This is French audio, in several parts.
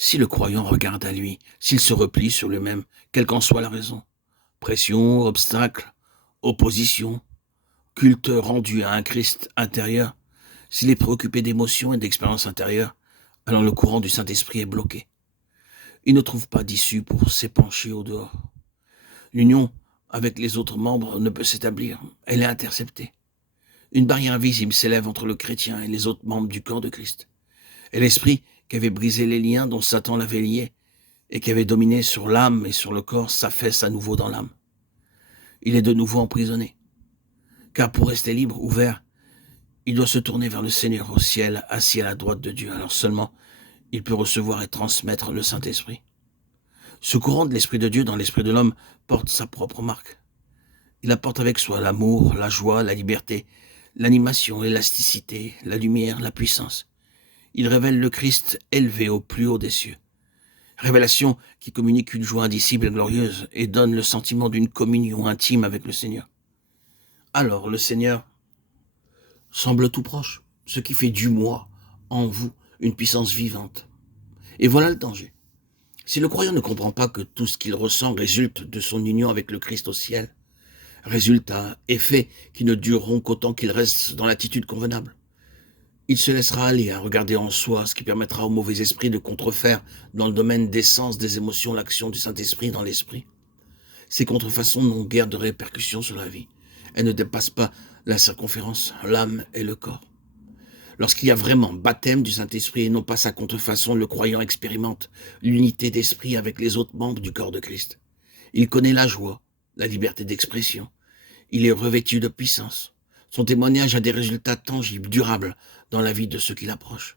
Si le croyant regarde à lui, s'il se replie sur lui-même, quelle qu'en soit la raison, pression, obstacle, opposition, culte rendu à un Christ intérieur, s'il est préoccupé d'émotions et d'expériences intérieures, alors le courant du Saint-Esprit est bloqué. Il ne trouve pas d'issue pour s'épancher au dehors. L'union avec les autres membres ne peut s'établir, elle est interceptée. Une barrière invisible s'élève entre le chrétien et les autres membres du corps de Christ. Et l'esprit qui avait brisé les liens dont Satan l'avait lié et qui avait dominé sur l'âme et sur le corps s'affaisse à nouveau dans l'âme. Il est de nouveau emprisonné. Car pour rester libre, ouvert, il doit se tourner vers le Seigneur au ciel, assis à la droite de Dieu. Alors seulement, il peut recevoir et transmettre le Saint-Esprit. Ce courant de l'Esprit de Dieu dans l'esprit de l'homme porte sa propre marque. Il apporte avec soi l'amour, la joie, la liberté, l'animation, l'élasticité, la lumière, la puissance. Il révèle le Christ élevé au plus haut des cieux. Révélation qui communique une joie indicible et glorieuse et donne le sentiment d'une communion intime avec le Seigneur. Alors le Seigneur semble tout proche, ce qui fait du moi, en vous, une puissance vivante. Et voilà le danger. Si le croyant ne comprend pas que tout ce qu'il ressent résulte de son union avec le Christ au ciel, résultats, effets qui ne dureront qu'autant qu'il reste dans l'attitude convenable, il se laissera aller à regarder en soi, ce qui permettra au mauvais esprit de contrefaire dans le domaine des sens, des émotions, l'action du Saint-Esprit dans l'esprit. Ces contrefaçons n'ont guère de répercussions sur la vie. Elles ne dépassent pas la circonférence, l'âme et le corps. Lorsqu'il y a vraiment baptême du Saint-Esprit et non pas sa contrefaçon, le croyant expérimente l'unité d'esprit avec les autres membres du corps de Christ. Il connaît la joie, la liberté d'expression. Il est revêtu de puissance. Son témoignage a des résultats tangibles, durables, dans la vie de ceux qui l'approchent.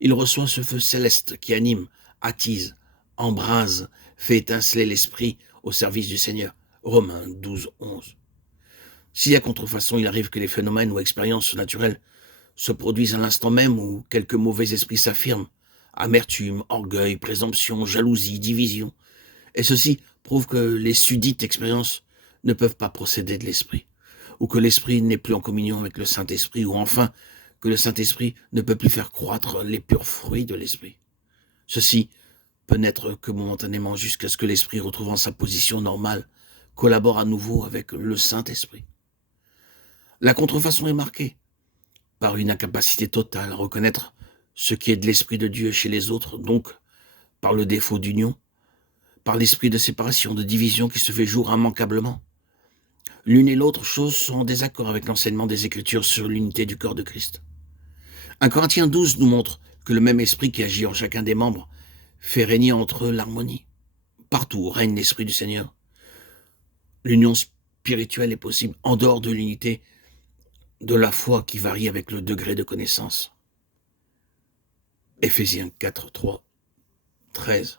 Il reçoit ce feu céleste qui anime, attise, embrase, fait étinceler l'esprit au service du Seigneur. Romains 12, 11. S'il y a contrefaçon, il arrive que les phénomènes ou expériences naturelles se produisent à l'instant même où quelques mauvais esprits s'affirment. Amertume, orgueil, présomption, jalousie, division. Et ceci prouve que les susdites expériences ne peuvent pas procéder de l'esprit, ou que l'esprit n'est plus en communion avec le Saint-Esprit, ou enfin que le Saint-Esprit ne peut plus faire croître les purs fruits de l'esprit. Ceci peut n'être que momentanément jusqu'à ce que l'esprit, retrouvant sa position normale, collabore à nouveau avec le Saint-Esprit. La contrefaçon est marquée par une incapacité totale à reconnaître ce qui est de l'Esprit de Dieu chez les autres, donc par le défaut d'union, par l'esprit de séparation, de division qui se fait jour immanquablement. L'une et l'autre chose sont en désaccord avec l'enseignement des Écritures sur l'unité du corps de Christ. 1 Corinthiens 12 nous montre que le même esprit qui agit en chacun des membres fait régner entre eux l'harmonie. Partout règne l'esprit du Seigneur. L'union spirituelle est possible en dehors de l'unité de la foi qui varie avec le degré de connaissance. Éphésiens 4, 3, 13.